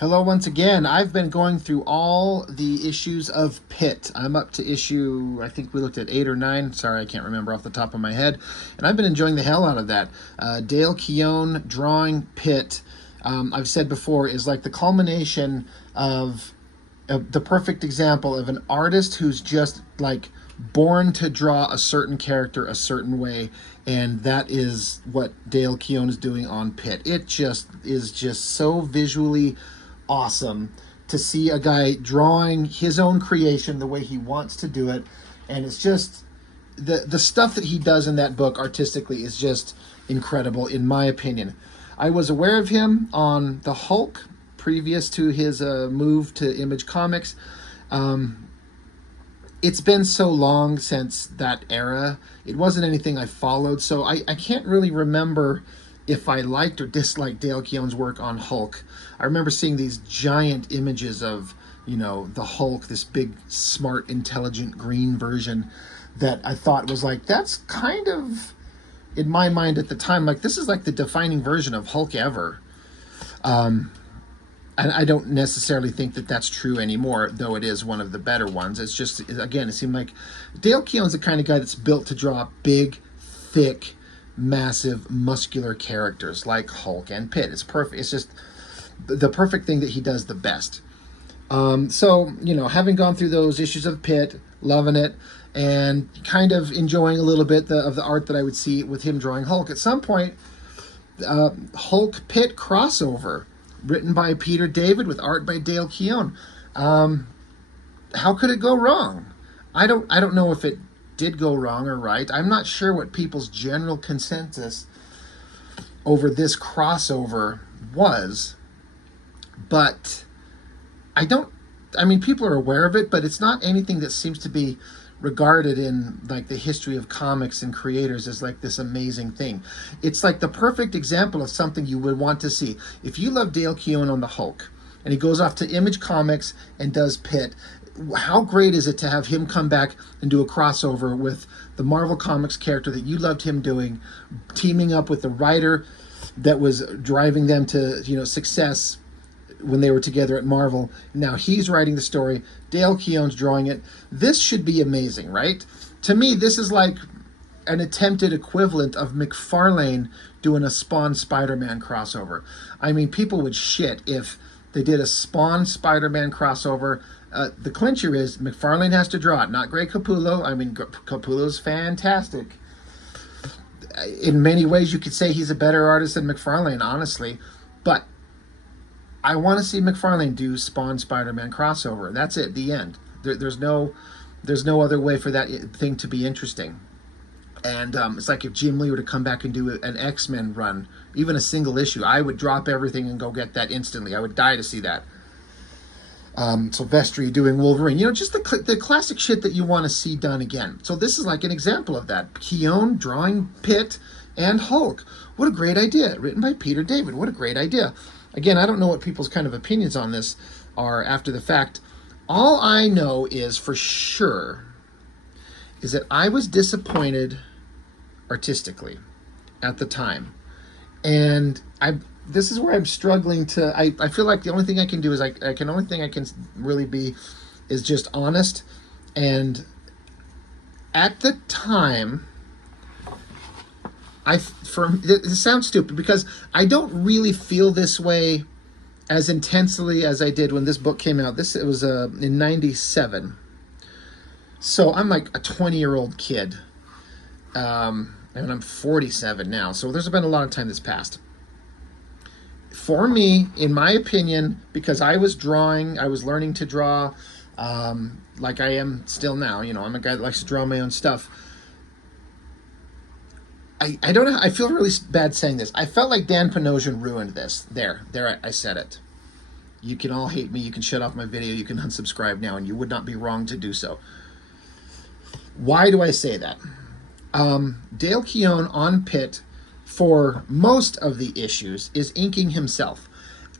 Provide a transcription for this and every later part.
Hello once again. I've been going through all the issues of PITT. I'm up to issue, I think we looked at 8 or 9. Sorry, I can't remember off the top of my head. And I've been enjoying the hell out of that. Dale Keown drawing PITT, I've said before, is like the culmination of the perfect example of an artist who's just like born to draw a certain character a certain way, and that is what Dale Keown is doing on PITT. It just is just so visually awesome to see a guy drawing his own creation the way he wants to do it, and it's just the stuff that he does in that book artistically is just incredible in my opinion. I was aware of him on the Hulk previous to his move to Image Comics. It's been so long since that era. It wasn't anything I followed, so I can't really remember if I liked or disliked Dale Keown's work on Hulk. I remember seeing these giant images of, the Hulk, this big, smart, intelligent green version that I thought was like, that's kind of, in my mind at the time, like, this is like the defining version of Hulk ever. And I don't necessarily think that that's true anymore, though it is one of the better ones. It's just, again, it seemed like Dale Keown's the kind of guy that's built to draw big, thick, massive, muscular characters like Hulk and PITT. It's perfect. It's just the perfect thing that he does the best. So, having gone through those issues of PITT, loving it, and kind of enjoying a little bit of the art that I would see with him drawing Hulk. At some point, Hulk PITT crossover, written by Peter David with art by Dale Keown. How could it go wrong? I don't know if it did go wrong or right. I'm not sure what people's general consensus over this crossover was, but people are aware of it, but it's not anything that seems to be regarded in like the history of comics and creators as like this amazing thing. It's like the perfect example of something you would want to see. If you love Dale Keown on the Hulk and he goes off to Image Comics and does PITT, how great is it to have him come back and do a crossover with the Marvel Comics character that you loved him doing, teaming up with the writer that was driving them to, success when they were together at Marvel. Now he's writing the story, Dale Keown's drawing it. This should be amazing, right? To me, this is like an attempted equivalent of McFarlane doing a Spawn Spider-Man crossover. I mean, people would shit if they did a Spawn Spider-Man crossover. The clincher is McFarlane has to draw it, not Greg Capullo. I mean, Capullo's fantastic. In many ways, you could say he's a better artist than McFarlane, honestly. But I want to see McFarlane do Spawn Spider-Man crossover. That's it, the end. There's no other way for that thing to be interesting. And it's like if Jim Lee were to come back and do an X-Men run, even a single issue, I would drop everything and go get that instantly. I would die to see that. Silvestri doing Wolverine, just the classic shit that you want to see done again. So this is like an example of that. Keown drawing PITT and Hulk. What a great idea. Written by Peter David. What a great idea. Again, I don't know what people's kind of opinions on this are after the fact. All I know is for sure is that I was disappointed artistically at the time. And this is where I'm struggling to, I feel like the only thing I can do is only thing I can really be is just honest. And at the time, it sounds stupid because I don't really feel this way as intensely as I did when this book came out. It was in 97. So I'm like a 20-year-old kid. And I'm 47 now. So there's been a lot of time that's passed. For me, in my opinion, because I was learning to draw like I am still now. I'm a guy that likes to draw my own stuff. I don't know. I feel really bad saying this. I felt like Dan Panosian ruined this. There, I said it. You can all hate me. You can shut off my video. You can unsubscribe now, and you would not be wrong to do so. Why do I say that? Dale Keown on PITT for most of the issues is inking himself.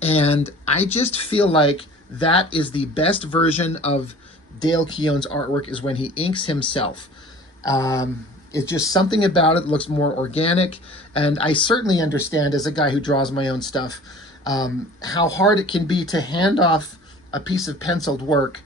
And I just feel like that is the best version of Dale Keown's artwork, is when he inks himself. It's just something about it looks more organic, and I certainly understand as a guy who draws my own stuff how hard it can be to hand off a piece of penciled work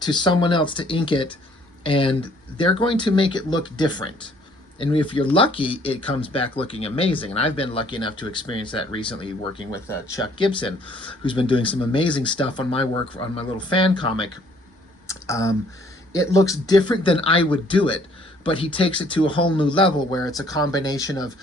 to someone else to ink it, and they're going to make it look different. And if you're lucky, it comes back looking amazing. And I've been lucky enough to experience that recently working with Chuck Gibson, who's been doing some amazing stuff on my work, on my little fan comic. It looks different than I would do it, but he takes it to a whole new level where it's a combination of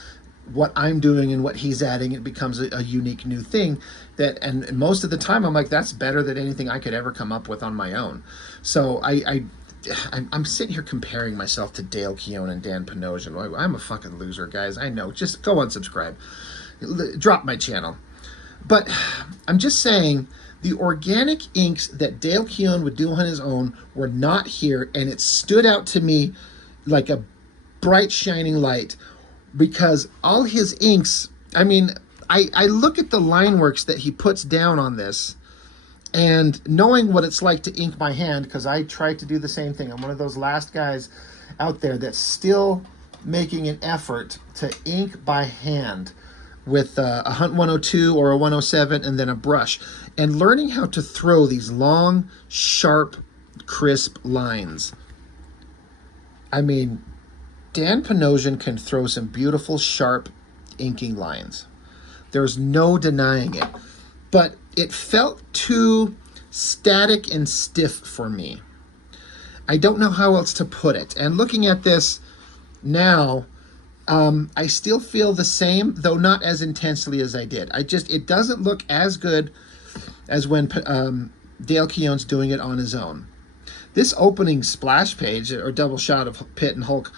what I'm doing and what he's adding. It becomes a unique new thing that, and most of the time I'm like, that's better than anything I could ever come up with on my own. So I'm sitting here comparing myself to Dale Keown and Dan Panosian. I'm a fucking loser, guys. I know. Just go unsubscribe. Drop my channel. But I'm just saying, the organic inks that Dale Keown would do on his own were not here, and it stood out to me like a bright shining light, because all his inks, I mean, I look at the line works that he puts down on this, and knowing what it's like to ink by hand, because I tried to do the same thing. I'm one of those last guys out there that's still making an effort to ink by hand with a Hunt 102 or a 107 and then a brush, and learning how to throw these long, sharp, crisp lines. I mean, Dan Panosian can throw some beautiful, sharp inking lines. There's no denying it. But it felt too static and stiff for me. I don't know how else to put it. And looking at this now, I still feel the same, though not as intensely as I did. It doesn't look as good as when Dale Keown's doing it on his own. This opening splash page, or double shot of Pitt and Hulk,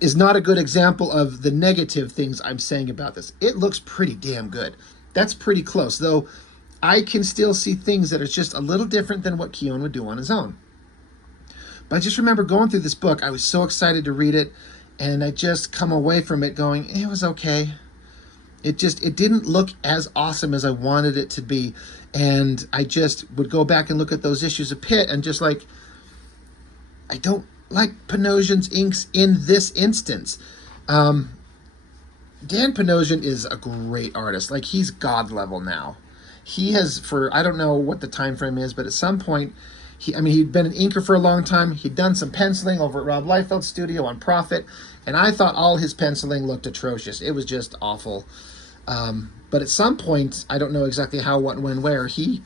is not a good example of the negative things I'm saying about this. It looks pretty damn good. That's pretty close, though I can still see things that are just a little different than what Keown would do on his own. But I just remember going through this book, I was so excited to read it, and I just come away from it going, it was okay. It didn't look as awesome as I wanted it to be. And I just would go back and look at those issues of Pitt and just like, I don't like Panosian's inks in this instance. Dan Panosian is a great artist. Like, he's god level now. He has, for, I don't know what the time frame is, but at some point, he'd been an inker for a long time. He'd done some penciling over at Rob Liefeld's studio on Profit, and I thought all his penciling looked atrocious. It was just awful. But at some point, I don't know exactly how, what, when, where, he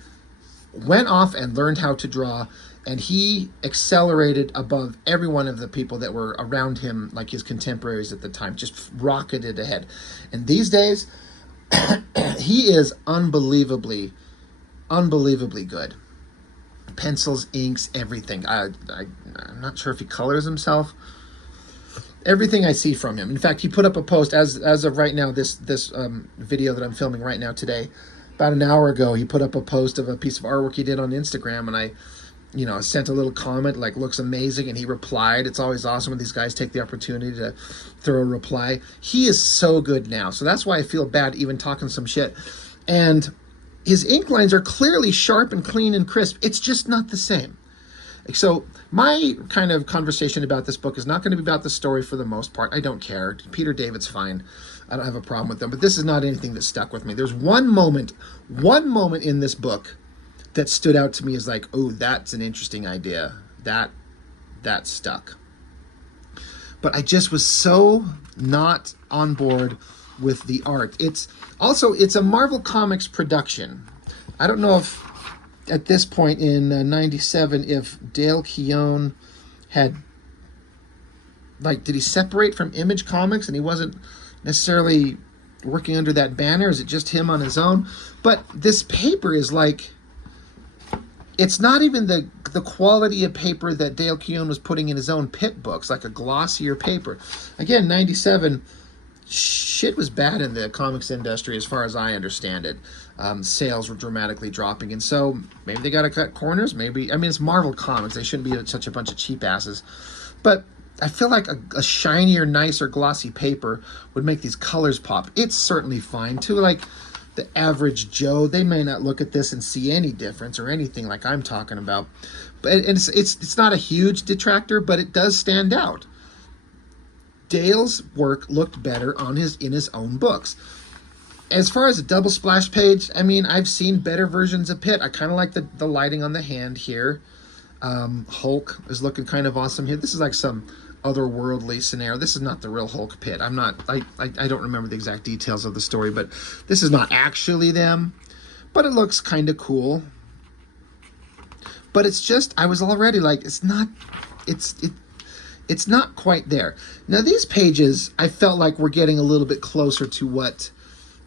went off and learned how to draw, and he accelerated above every one of the people that were around him, like his contemporaries at the time, just rocketed ahead. And these days, he is unbelievably good. Pencils, inks, everything. I'm not sure if he colors himself. Everything I see from him. In fact, he put up a post as of right now, this video that I'm filming right now today, about an hour ago, he put up a post of a piece of artwork he did on Instagram, and I sent a little comment like, looks amazing, and he replied. It's always awesome when these guys take the opportunity to throw a reply. He is so good now, so that's why I feel bad even talking some shit. And his ink lines are clearly sharp and clean and crisp. It's just not the same. So my kind of conversation about this book is not going to be about the story for the most part. I don't care. Peter David's fine. I don't have a problem with them. But this is not anything that stuck with me. There's one moment in this book that stood out to me as like, oh, that's an interesting idea. That stuck. But I just was so not on board with the art. It's a Marvel Comics production. I don't know if at this point in 97, if Dale Keown had, like, did he separate from Image Comics and he wasn't necessarily working under that banner? Is it just him on his own? But this paper is like, it's not even the quality of paper that Dale Keown was putting in his own Pitt books, like a glossier paper. Again, 97, shit was bad in the comics industry as far as I understand it. Sales were dramatically dropping, and so maybe they got to cut corners. Maybe, I mean, it's Marvel Comics. They shouldn't be such a bunch of cheap asses. But I feel like a shinier, nicer, glossy paper would make these colors pop. It's certainly fine, too. Like, the average Joe, they may not look at this and see any difference or anything like I'm talking about. But it's not a huge detractor, but it does stand out. Dale's work looked better in his own books. As far as a double splash page, I mean, I've seen better versions of PITT. I kind of like the lighting on the hand here. Hulk is looking kind of awesome here. This is like some otherworldly scenario. This is not the real Hulk PITT. I don't remember the exact details of the story, but this is not actually them. But it looks kind of cool. But it's just, I was already like, it's not quite there. Now these pages, I felt like we're getting a little bit closer to what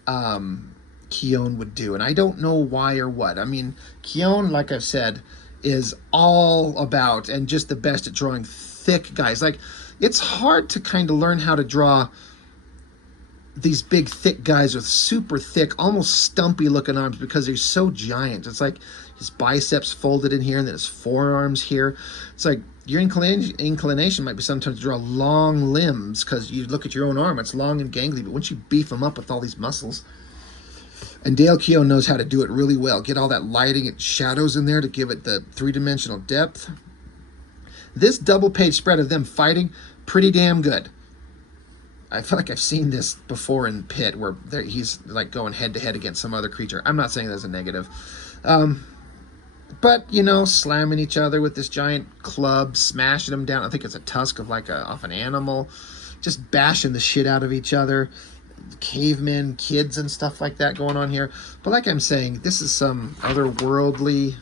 Keown would do, and I don't know why or what. I mean, Keown, like I've said, is all about and just the best at drawing thick guys. Like, it's hard to kind of learn how to draw these big thick guys with super thick, almost stumpy looking arms because they're so giant. It's like his biceps folded in here and then his forearms here. It's like your inclination might be sometimes to draw long limbs because you look at your own arm, it's long and gangly, but once you beef them up with all these muscles, and Dale Keown knows how to do it really well. Get all that lighting and shadows in there to give it the three-dimensional depth. This double page spread of them fighting, pretty damn good. I feel like I've seen this before in PITT where he's like going head to head against some other creature. I'm not saying that's a negative. But, you know, slamming each other with this giant club, smashing them down. I think it's a tusk of like off an animal. Just bashing the shit out of each other. Cavemen, kids and stuff like that going on here. But like I'm saying, this is some otherworldly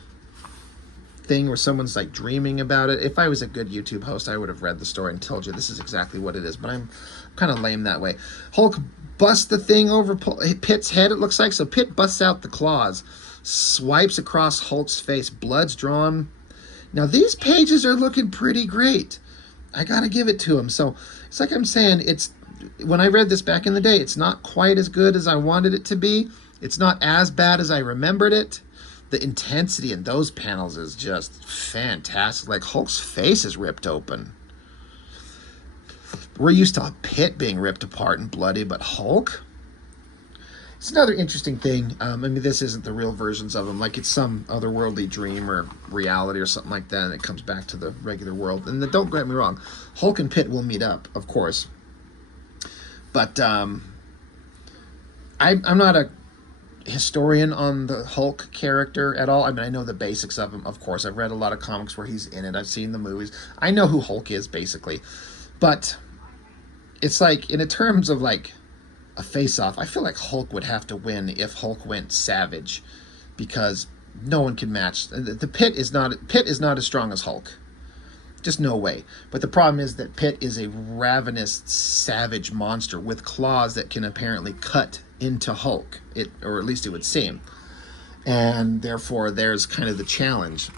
thing where someone's like dreaming about it. If I was a good YouTube host, I would have read the story and told you this is exactly what it is, but I'm kind of lame that way. Hulk busts the thing over PITT's head, it looks like. So PITT busts out the claws, swipes across Hulk's face, blood's drawn. Now these pages are looking pretty great. I gotta give it to him. So it's like I'm saying, when I read this back in the day, it's not quite as good as I wanted it to be. It's not as bad as I remembered it. The intensity in those panels is just fantastic. Like, Hulk's face is ripped open. We're used to PITT being ripped apart and bloody, but Hulk? It's another interesting thing. I mean, this isn't the real versions of him. Like, it's some otherworldly dream or reality or something like that, and it comes back to the regular world. And don't get me wrong, Hulk and PITT will meet up, of course. But I'm not a historian on the Hulk character at all. I mean, I know the basics of him, of course. I've read a lot of comics where he's in it. I've seen the movies. I know who Hulk is, basically. But it's like, in terms of like a face-off, I feel like Hulk would have to win if Hulk went savage, because no one can match. The PITT is not as strong as Hulk. Just no way. But the problem is that PITT is a ravenous, savage monster with claws that can apparently cut into Hulk, or at least it would seem. And therefore, there's kind of the challenge.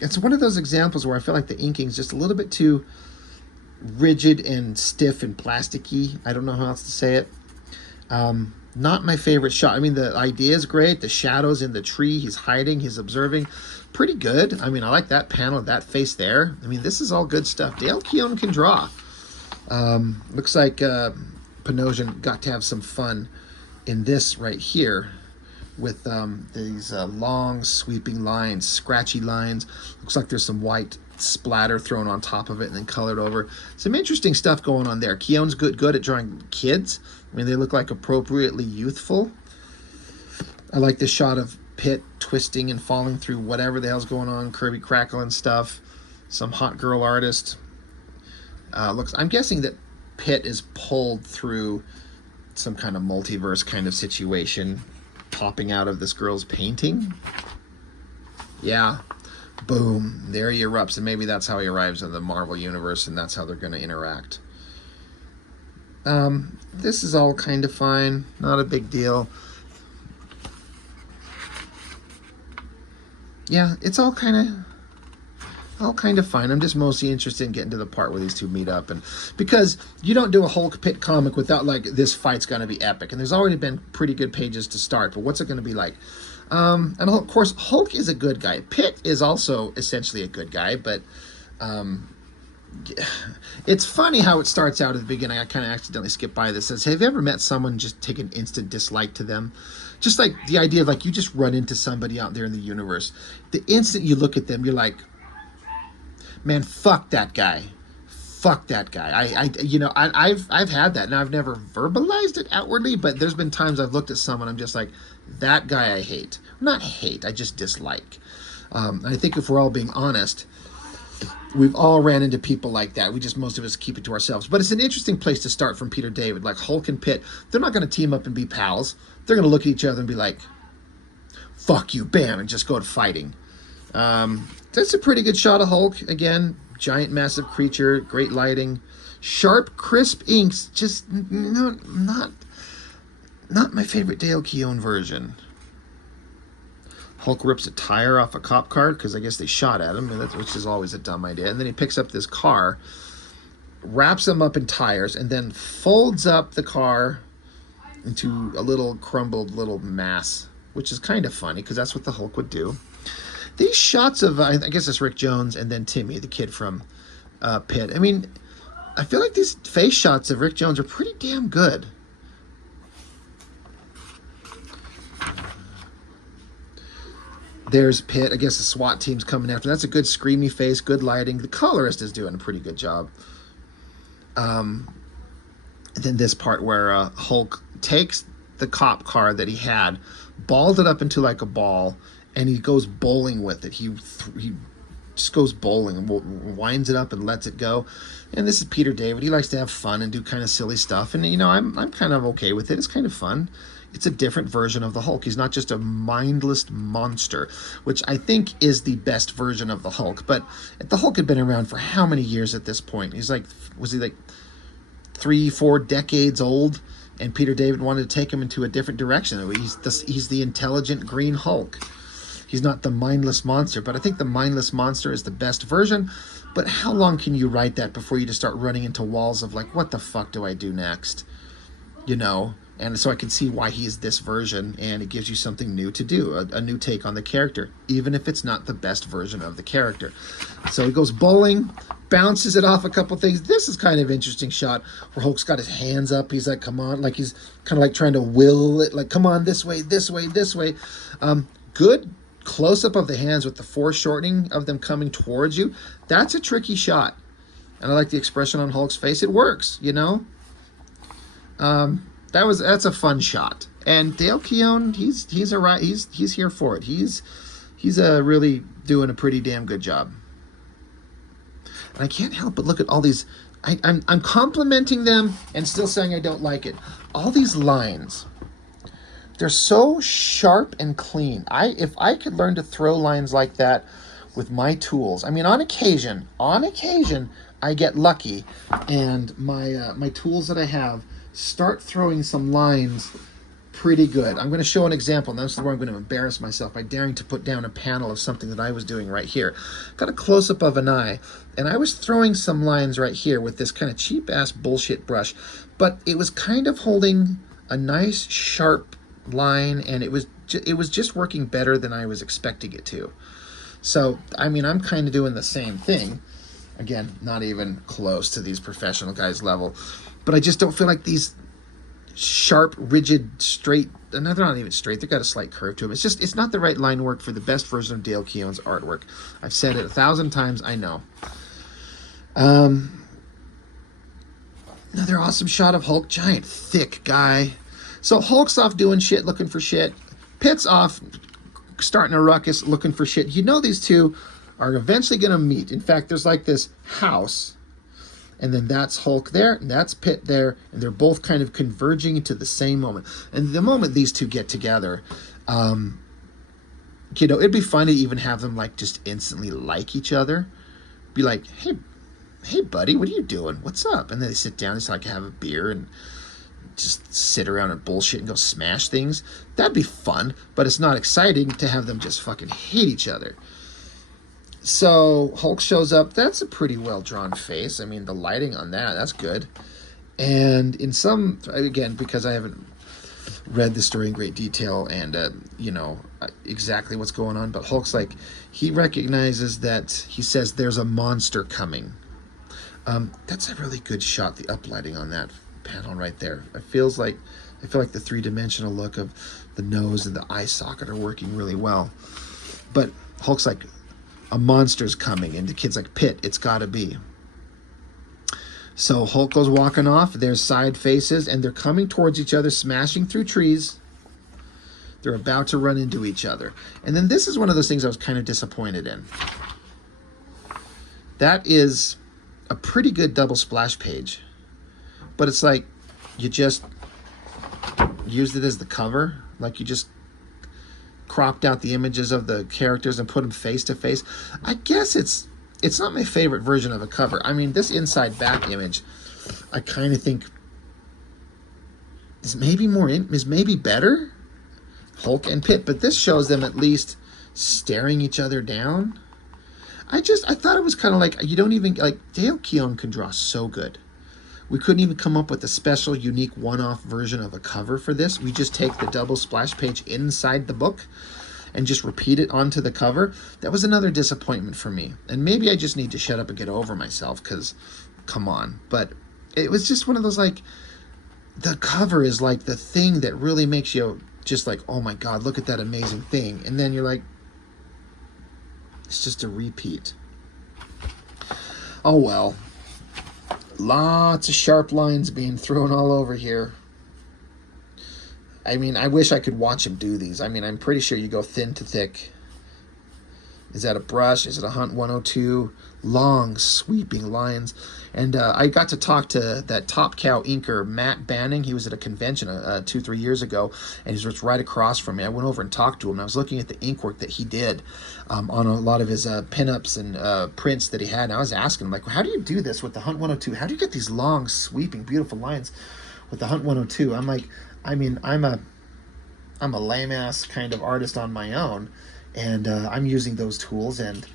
It's one of those examples where I feel like the inking is just a little bit too rigid and stiff and plasticky. I don't know how else to say it. Not my favorite shot. I mean, the idea is great. The shadows in the tree, he's hiding, he's observing. Pretty good. I mean, I like that panel, that face there. I mean, this is all good stuff. Dale Keown can draw. Looks like Panosian got to have some fun in this right here with these long sweeping lines, scratchy lines. Looks like there's some white splatter thrown on top of it and then colored over. Some interesting stuff going on there. Keown's good at drawing kids. I mean, they look like appropriately youthful. I like this shot of PITT twisting and falling through whatever the hell's going on, Kirby Crackle and stuff. Some hot girl artist. I'm guessing that PITT is pulled through some kind of multiverse kind of situation, popping out of this girl's painting. Yeah. Boom. There he erupts, and maybe that's how he arrives in the Marvel Universe, and that's how they're going to interact. This is all kind of fine. Not a big deal. Yeah, it's all kind of fine. I'm just mostly interested in getting to the part where these two meet up, and because you don't do a Hulk PITT comic without like this fight's gonna be epic, and there's already been pretty good pages to start, but what's it gonna be like? And of course Hulk is a good guy. PITT is also essentially a good guy, but it's funny how it starts out at the beginning. I kind of accidentally skipped by this. It says, have you ever met someone and just take an instant dislike to them? Just like the idea of like you just run into somebody out there in the universe. The instant you look at them, you're like, man, fuck that guy. fuck that guy. I've had that. Now I've never verbalized it outwardly, but there's been times I've looked at someone, I'm just like, that guy I hate. Not hate, I just dislike. I think if we're all being honest, we've all ran into people like that. Most of us keep it to ourselves. But it's an interesting place to start from Peter David. Like Hulk and Pitt, they're not going to team up and be pals. They're going to look at each other and be like, fuck you, bam, and just go to fighting. That's a pretty good shot of Hulk. Again, giant, massive creature, great lighting. Sharp, crisp inks. Just not my favorite Dale Keown version. Hulk rips a tire off a cop car because I guess they shot at him, which is always a dumb idea. And then he picks up this car, wraps them up in tires, and then folds up the car into a little crumbled little mass, which is kind of funny because that's what the Hulk would do. These shots of, I guess it's Rick Jones and then Timmy, the kid from PITT. I mean, I feel like these face shots of Rick Jones are pretty damn good. There's PITT. I guess the SWAT team's coming after. That's a good screamy face, good lighting. The colorist is doing a pretty good job. And then this part where Hulk takes the cop car that he had, balled it up into like a ball, and he goes bowling with it. He just goes bowling and winds it up and lets it go. And this is Peter David. He likes to have fun and do kind of silly stuff. And, I'm kind of okay with it. It's kind of fun. It's a different version of the Hulk. He's not just a mindless monster, which I think is the best version of the Hulk. But the Hulk had been around for how many years at this point? Was he like 3-4 decades old? And Peter David wanted to take him into a different direction. He's the intelligent green Hulk. He's not the mindless monster, but I think the mindless monster is the best version. But how long can you write that before you just start running into walls of like, what the fuck do I do next? And so I can see why he is this version, and it gives you something new to do, a new take on the character, even if it's not the best version of the character. So he goes bowling, bounces it off a couple things. This is kind of interesting shot where Hulk's got his hands up. He's like, come on, like he's kind of like trying to will it, like, come on, this way, this way, this way. Good close-up of the hands with the foreshortening of them coming towards you. That's a tricky shot. And I like the expression on Hulk's face. It works, That's a fun shot. And Dale Keown, he's here for it. He's really doing a pretty damn good job. And I can't help but look at all these. I'm complimenting them and still saying I don't like it. All these lines, they're so sharp and clean. If I could learn to throw lines like that with my tools, I mean, on occasion, I get lucky, and my tools that I have start throwing some lines pretty good. I'm going to show an example, and that's where I'm going to embarrass myself by daring to put down a panel of something that I was doing right here. Got a close-up of an eye, and I was throwing some lines right here with this kind of cheap-ass bullshit brush, but it was kind of holding a nice, sharp line, and it was just working better than I was expecting it to. So, I mean, I'm kind of doing the same thing. Again, not even close to these professional guys' level. But I just don't feel like these sharp, rigid, straight, and they're not even straight, they've got a slight curve to them. It's not the right line work for the best version of Dale Keown's artwork. I've said it 1,000 times, I know. Another awesome shot of Hulk, giant, thick guy. So Hulk's off doing shit, looking for shit. Pitt's off starting a ruckus, looking for shit. These two are eventually going to meet. In fact, there's like this house, and then that's Hulk there, and that's Pitt there, and they're both kind of converging into the same moment. And the moment these two get together, it'd be fun to even have them like just instantly like each other. Be like, hey buddy, what are you doing? What's up? And then they sit down, just like have a beer and just sit around and bullshit and go smash things. That'd be fun, but it's not exciting to have them just fucking hate each other. So Hulk shows up. That's a pretty well-drawn face. I mean, the lighting on that's good. And in some, again, because I haven't read the story in great detail and, exactly what's going on, but Hulk's like, he recognizes that, he says, there's a monster coming. That's a really good shot, the uplighting on that panel right there. I feel like the three-dimensional look of the nose and the eye socket are working really well. But Hulk's like, a monster's coming, and the kid's like, Pitt, it's gotta be. So Hulk goes walking off. There's side faces, and they're coming towards each other, smashing through trees. They're about to run into each other. And then this is one of those things I was kind of disappointed in. That is a pretty good double splash page. But it's like you just used it as the cover. Like you just cropped out the images of the characters and put them face to face. I guess it's not my favorite version of a cover. I mean, this inside back image, I kind of think is maybe better. Hulk and PITT, but this shows them at least staring each other down. I thought it was kind of like, you don't even, like, Dale Keown can draw so good. We couldn't even come up with a special, unique, one-off version of a cover for this. We just take the double splash page inside the book and just repeat it onto the cover. That was another disappointment for me. And maybe I just need to shut up and get over myself, because, come on. But it was just one of those, like, the cover is like the thing that really makes you just like, oh my God, look at that amazing thing. And then you're like, it's just a repeat. Oh well. Lots of sharp lines being thrown all over here. I mean, I wish I could watch him do these. I mean, I'm pretty sure you go thin to thick. Is that a brush? Is it a Hunt 102? Long, sweeping lines. And I got to talk to that Top Cow inker, Matt Banning. He was at a convention 2-3 years ago, and he was right across from me. I went over and talked to him, and I was looking at the ink work that he did on a lot of his pinups and prints that he had. And I was asking him, like, how do you do this with the Hunt 102? How do you get these long, sweeping, beautiful lines with the Hunt 102? I'm like, I mean, I'm a lame-ass kind of artist on my own, and I'm using those tools, and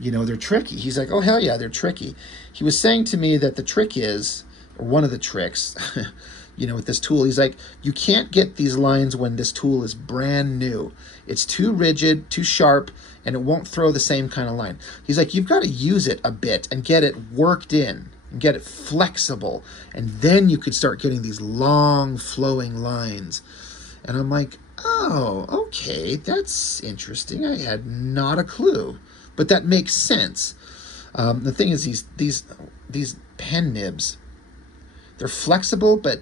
you know, they're tricky. He's like, oh, hell yeah, they're tricky. He was saying to me that the trick is, or one of the tricks, you know, with this tool, he's like, you can't get these lines when this tool is brand new. It's too rigid, too sharp, and it won't throw the same kind of line. He's like, you've got to use it a bit and get it worked in and get it flexible, and then you could start getting these long, flowing lines. And I'm like, oh, okay, that's interesting. I had not a clue. But that makes sense. The thing is, these pen nibs, they're flexible, but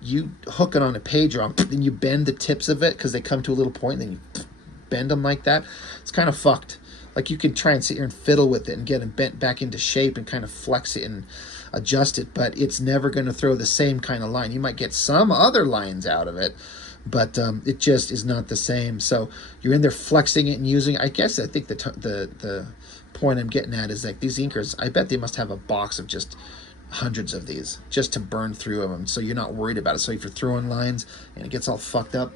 you hook it on a page wrong, and you bend the tips of it because they come to a little point, and then you bend them like that. It's kind of fucked. Like, you can try and sit here and fiddle with it and get them bent back into shape and kind of flex it and adjust it, but it's never going to throw the same kind of line. You might get some other lines out of it, but it just is not the same. So you're in there flexing it and using it. I think the point I'm getting at is like these inkers, I bet they must have a box of just hundreds of these just to burn through them, so you're not worried about it. So if you're throwing lines and it gets all fucked up,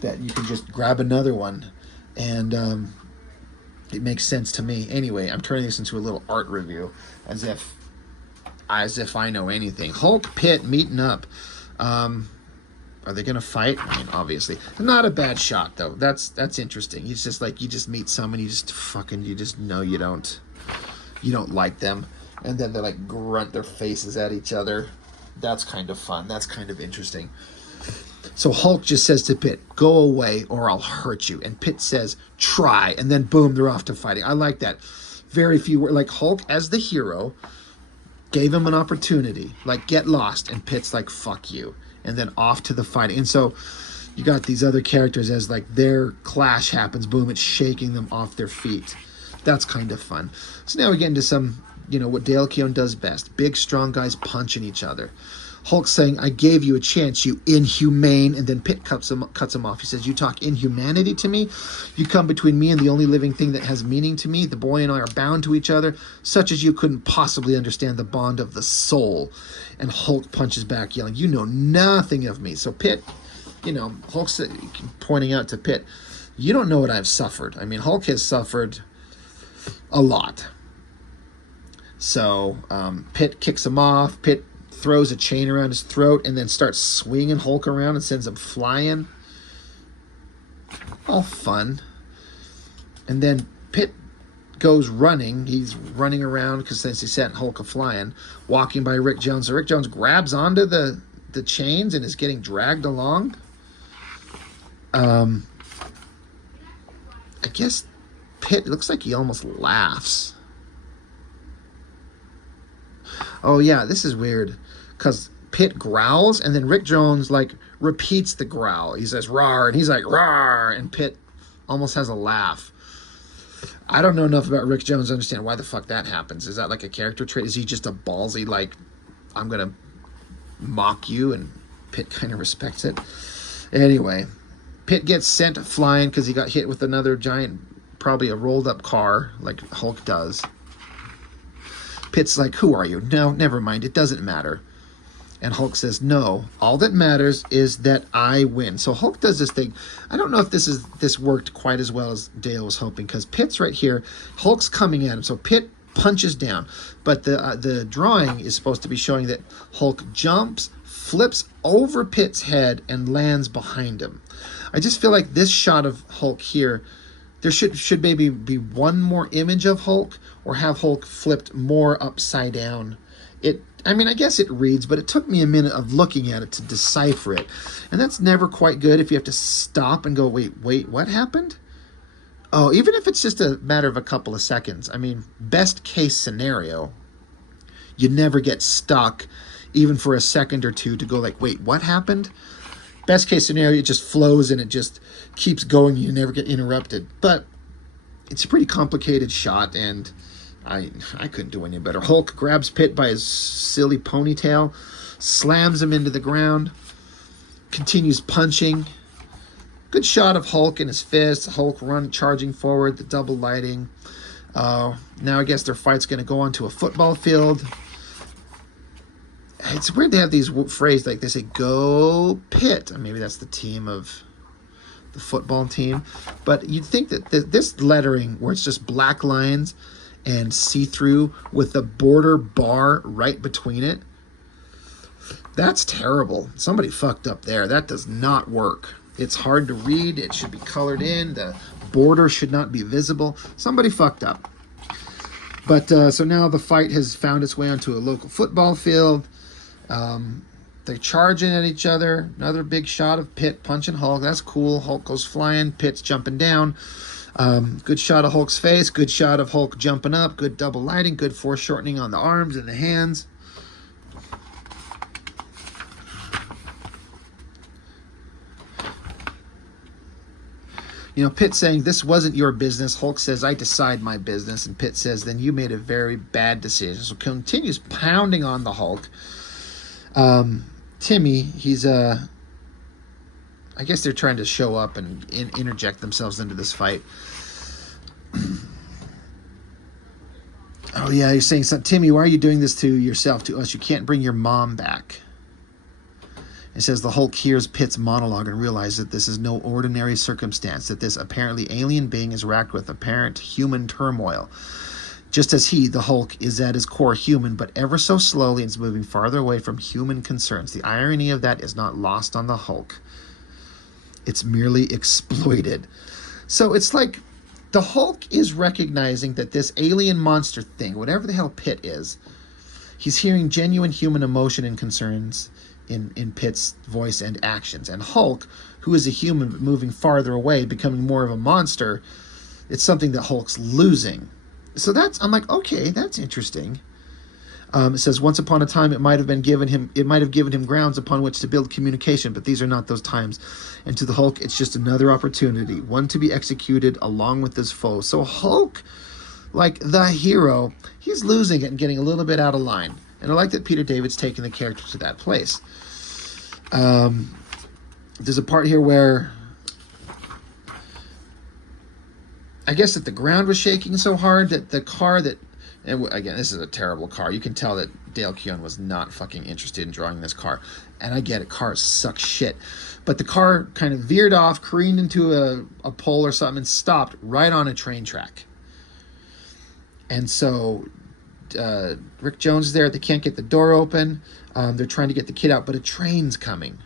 that you can just grab another one, and it makes sense to me. Anyway, I'm turning this into a little art review as if I know anything. Hulk, PITT meeting up. Are they gonna fight? I mean, obviously, not a bad shot though. That's interesting. It's just like you just meet someone, you just know you don't like them, and then they like grunt their faces at each other. That's kind of fun. That's kind of interesting. So Hulk just says to PITT, "Go away, or I'll hurt you." And PITT says, "Try," and then boom, they're off to fighting. I like that. Very few words. Like Hulk as the hero gave him an opportunity, like get lost, and PITT's like, "Fuck you." And then off to the fighting. And so you got these other characters as like their clash happens, boom, it's shaking them off their feet. That's kind of fun. So now we get into some, what Dale Keown does best. Big, strong guys punching each other. Hulk saying, "I gave you a chance, you inhumane." And then PITT cuts him off. He says, "You talk inhumanity to me? You come between me and the only living thing that has meaning to me. The boy and I are bound to each other, such as you couldn't possibly understand the bond of the soul." And Hulk punches back, yelling, "You know nothing of me." So PITT, Hulk's pointing out to PITT, "You don't know what I've suffered." I mean, Hulk has suffered a lot. So PITT kicks him off. PITT throws a chain around his throat and then starts swinging Hulk around and sends him flying. All fun. And then PITT goes running. He's running around because since he sent Hulk a-flying, walking by Rick Jones. So Rick Jones grabs onto the chains and is getting dragged along. I guess PITT looks like he almost laughs. Oh yeah, this is weird, because Pitt growls and then Rick Jones like repeats the growl. He says "rawr" and he's like "rawr," and Pitt almost has a laugh. I don't know enough about Rick Jones to understand why the fuck that happens. Is that like a character trait? Is he just a ballsy like, I'm gonna mock you, and Pitt kind of respects it? Anyway, Pitt gets sent flying because he got hit with another giant, probably a rolled up car like Hulk does. Pitt's like, who are you? No, never mind, it doesn't matter. And Hulk says, no, all that matters is that I win. So Hulk does this thing. I don't know if this worked quite as well as Dale was hoping, because Pitt's right here. Hulk's coming at him. So Pitt punches down. But the drawing is supposed to be showing that Hulk jumps, flips over Pitt's head, and lands behind him. I just feel like this shot of Hulk here, there should maybe be one more image of Hulk, or have Hulk flipped more upside down. I mean, I guess it reads, but it took me a minute of looking at it to decipher it. And that's never quite good if you have to stop and go, wait, what happened? Oh, even if it's just a matter of a couple of seconds. I mean, best case scenario, you never get stuck even for a second or two to go like, wait, what happened? Best case scenario, it just flows and it just keeps going. You never get interrupted. But it's a pretty complicated shot, and I couldn't do any better. Hulk grabs Pitt by his silly ponytail, slams him into the ground, continues punching. Good shot of Hulk and his fists. Hulk charging forward, the double lighting. Now I guess their fight's going to go onto a football field. It's weird to have these phrases like they say, go Pitt. Maybe that's the team of the football team. But you'd think that this lettering, where it's just black lines and see-through with the border bar right between it, that's terrible. Somebody fucked up there. That does not work. It's hard to read. It should be colored in. The border should not be visible. Somebody fucked up. But so now the fight has found its way onto a local football field. They're charging at each other. Another big shot of Pitt punching Hulk. That's cool. Hulk goes flying. Pitt's jumping down. Good shot of Hulk's face. Good shot of Hulk jumping up. Good double lighting. Good foreshortening on the arms and the hands. You know, Pitt saying, this wasn't your business. Hulk says, I decide my business. And Pitt says, then you made a very bad decision. So continues pounding on the Hulk. Timmy, he's I guess they're trying to show up and interject themselves into this fight. Oh yeah, you're saying something. Timmy, why are you doing this to yourself, to us? You can't bring your mom back. It says the Hulk hears Pitt's monologue and realizes that this is no ordinary circumstance, that this apparently alien being is racked with apparent human turmoil. Just as he, the Hulk, is at his core human, but ever so slowly and is moving farther away from human concerns. The irony of that is not lost on the Hulk. It's merely exploited. So it's like the Hulk is recognizing that this alien monster thing, whatever the hell Pitt is, he's hearing genuine human emotion and concerns in Pitt's voice and actions. And Hulk, who is a human but moving farther away, becoming more of a monster, it's something that Hulk's losing. So I'm like, okay, that's interesting. It says, once upon a time, it might have given him grounds upon which to build communication, but these are not those times. And to the Hulk, it's just another opportunity, one to be executed along with his foe. So Hulk, like the hero, he's losing it and getting a little bit out of line. And I like that Peter David's taking the character to that place. There's a part here where I guess that the ground was shaking so hard that the car that, and again, this is a terrible car. You can tell that Dale Keown was not fucking interested in drawing this car. And I get it, cars suck shit. But the car kind of veered off, careened into a pole or something, and stopped right on a train track. And so Rick Jones is there. They can't get the door open. They're trying to get the kid out, but a train's coming.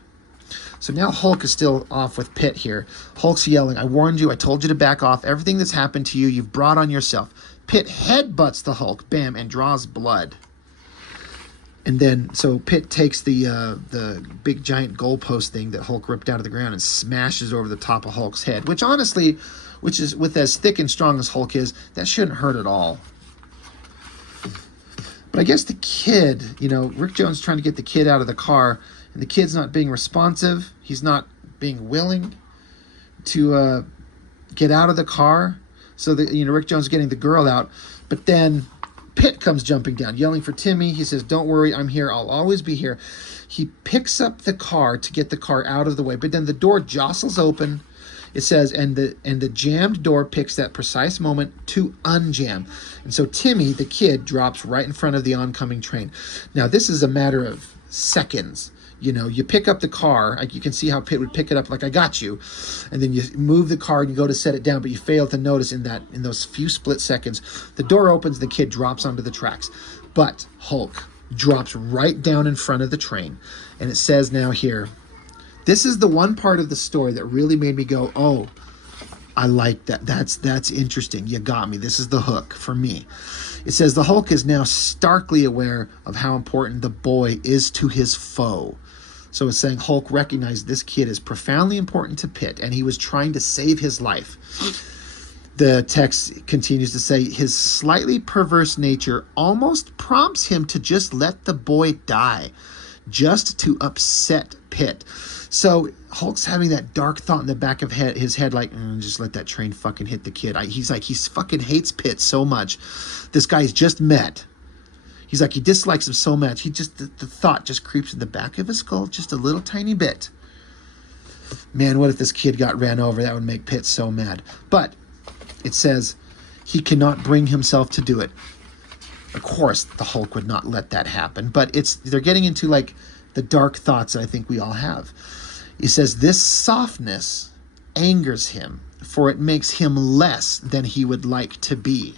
So now Hulk is still off with Pitt here. Hulk's yelling, I warned you, I told you to back off. Everything that's happened to you, you've brought on yourself. Pitt headbutts the Hulk, bam, and draws blood. And then, so Pitt takes the big giant goalpost thing that Hulk ripped out of the ground and smashes over the top of Hulk's head, which honestly, with as thick and strong as Hulk is, that shouldn't hurt at all. But I guess the kid, Rick Jones trying to get the kid out of the car, and the kid's not being responsive. He's not being willing to get out of the car. So Rick Jones getting the girl out, but then PITT comes jumping down, yelling for Timmy. He says, "Don't worry, I'm here. I'll always be here." He picks up the car to get the car out of the way, but then the door jostles open. It says, and the jammed door picks that precise moment to unjam. And so Timmy, the kid, drops right in front of the oncoming train. Now, this is a matter of seconds. You pick up the car, like you can see how PITT would pick it up, like, "I got you," and then you move the car and you go to set it down, but you fail to notice in those few split seconds, the door opens, the kid drops onto the tracks. But Hulk drops right down in front of the train, and it says now here, this is the one part of the story that really made me go, "Oh, I like that. That's interesting. You got me. This is the hook for me." It says the Hulk is now starkly aware of how important the boy is to his foe. So it's saying Hulk recognized this kid is profoundly important to PITT, and he was trying to save his life. The text continues to say his slightly perverse nature almost prompts him to just let the boy die, just to upset PITT. So Hulk's having that dark thought in the back of his head, like, just let that train fucking hit the kid. He fucking hates PITT so much. This guy's just met. He's like, he dislikes him so much. The thought just creeps in the back of his skull just a little tiny bit. Man, what if this kid got ran over? That would make PITT so mad. But it says he cannot bring himself to do it. Of course, the Hulk would not let that happen. But they're getting into like the dark thoughts that I think we all have. He says this softness angers him, for it makes him less than he would like to be.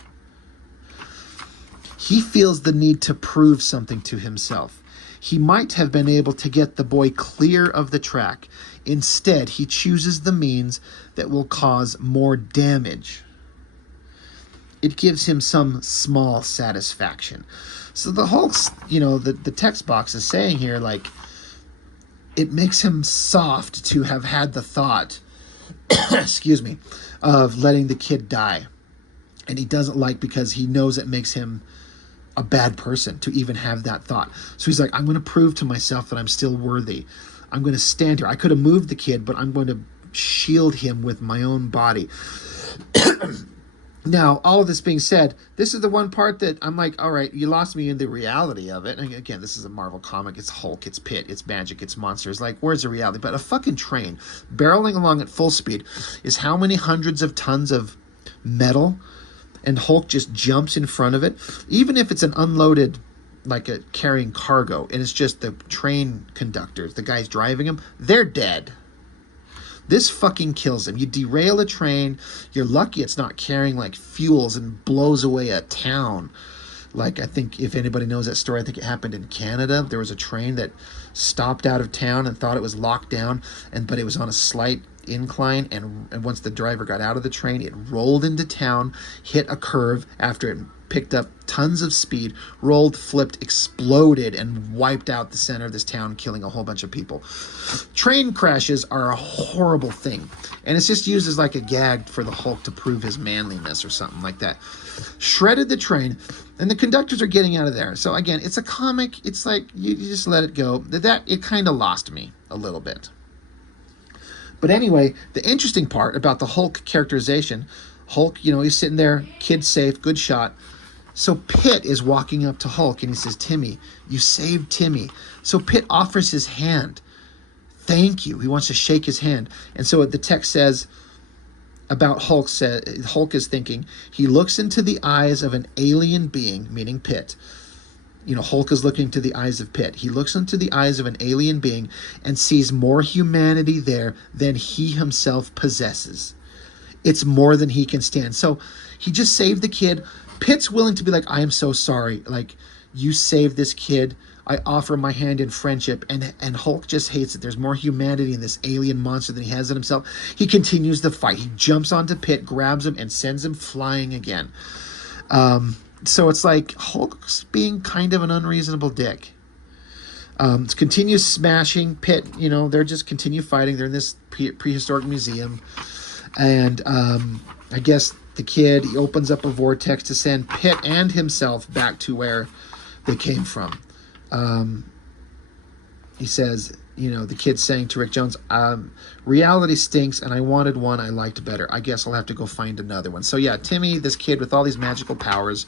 He feels the need to prove something to himself. He might have been able to get the boy clear of the track. Instead, he chooses the means that will cause more damage. It gives him some small satisfaction. So the Hulk's, the text box is saying here, like, it makes him soft to have had the thought, excuse me, of letting the kid die. And he doesn't like, because he knows it makes him a bad person to even have that thought. So he's like, I'm going to prove to myself that I'm still worthy. I'm going to stand here. I could have moved the kid, but I'm going to shield him with my own body. Now, all of this being said, this is the one part that I'm like, all right, you lost me in the reality of it. And again, this is a Marvel comic. It's Hulk, it's PITT, it's magic, it's monsters. Like, where's the reality? But a fucking train barreling along at full speed is how many hundreds of tons of metal, and Hulk just jumps in front of it. Even if it's an unloaded, like a carrying cargo, and it's just the train conductors, the guys driving them, they're dead. This fucking kills him. You derail a train. You're lucky it's not carrying like fuels and blows away a town. Like, I think if anybody knows that story, I think it happened in Canada. There was a train that stopped out of town and thought it was locked down, but it was on a slight incline, and once the driver got out of the train, it rolled into town, hit a curve after it picked up tons of speed, rolled, flipped, exploded, and wiped out the center of this town, killing a whole bunch of people. Train crashes are a horrible thing, and it's just used as like a gag for the Hulk to prove his manliness or something like that. Shredded the train, and the conductors are getting out of there. So again, it's a comic. It's like you just let it go. That it kind of lost me a little bit. But anyway, the interesting part about the Hulk characterization, Hulk, he's sitting there, kid safe, good shot. So PITT is walking up to Hulk and he says, "Timmy, you saved Timmy." So PITT offers his hand. Thank you. He wants to shake his hand. And so the text says about Hulk is thinking, he looks into the eyes of an alien being, meaning PITT. Hulk is looking to the eyes of PITT. He looks into the eyes of an alien being and sees more humanity there than he himself possesses. It's more than he can stand. So he just saved the kid. PITT's willing to be like, I am so sorry. Like, you saved this kid. I offer my hand in friendship. And Hulk just hates it. There's more humanity in this alien monster than he has in himself. He continues the fight. He jumps onto PITT, grabs him, and sends him flying again. So it's like Hulk's being kind of an unreasonable dick. Continues smashing PITT. They're just continue fighting. They're in this prehistoric museum. And I guess the kid, he opens up a vortex to send PITT and himself back to where they came from. He says, the kid saying to Rick Jones, reality stinks and I wanted one I liked better. I guess I'll have to go find another one. So yeah, Timmy, this kid with all these magical powers,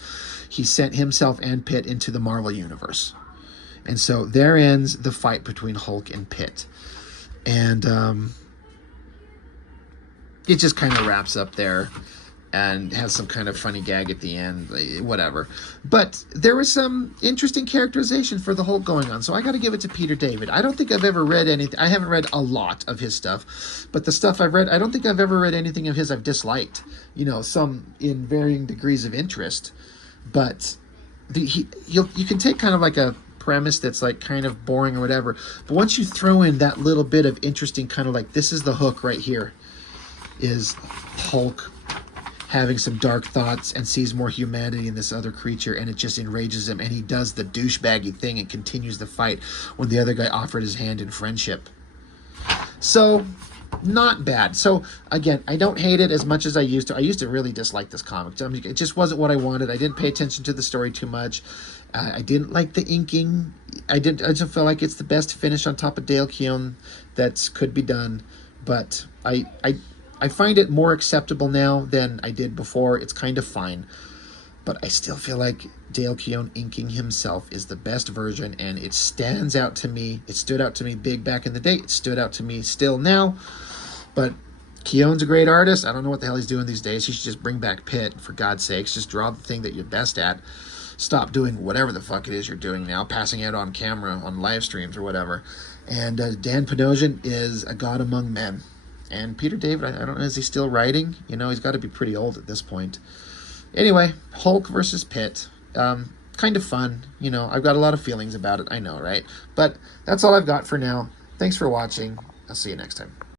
he sent himself and PITT into the Marvel Universe. And so there ends the fight between Hulk and PITT. And it just kind of wraps up there and has some kind of funny gag at the end, whatever. But there was some interesting characterization for the Hulk going on, so I got to give it to Peter David. I don't think I've ever read anything. I haven't read a lot of his stuff, but the stuff I've read, I don't think I've ever read anything of his I've disliked. Some in varying degrees of interest, but you can take kind of like a premise that's like kind of boring or whatever, but once you throw in that little bit of interesting kind of like, this is the hook right here, is Hulk having some dark thoughts and sees more humanity in this other creature, and it just enrages him, and he does the douchebaggy thing and continues the fight when the other guy offered his hand in friendship. So, not bad. So, again, I don't hate it as much as I used to. I used to really dislike this comic. I mean, it just wasn't what I wanted. I didn't pay attention to the story too much. I didn't like the inking. I just feel like it's the best finish on top of Dale Keown that could be done. But I find it more acceptable now than I did before. It's kind of fine. But I still feel like Dale Keown inking himself is the best version, and it stands out to me. It stood out to me big back in the day. It stood out to me still now. But Keown's a great artist. I don't know what the hell he's doing these days. He should just bring back PITT, for God's sakes. Just draw the thing that you're best at. Stop doing whatever the fuck it is you're doing now, passing out on camera, on live streams or whatever. And Dan Panosian is a god among men. And Peter David, I don't know, is he still writing? He's got to be pretty old at this point. Anyway, Hulk versus PITT. Kind of fun. I've got a lot of feelings about it. I know, right? But that's all I've got for now. Thanks for watching. I'll see you next time.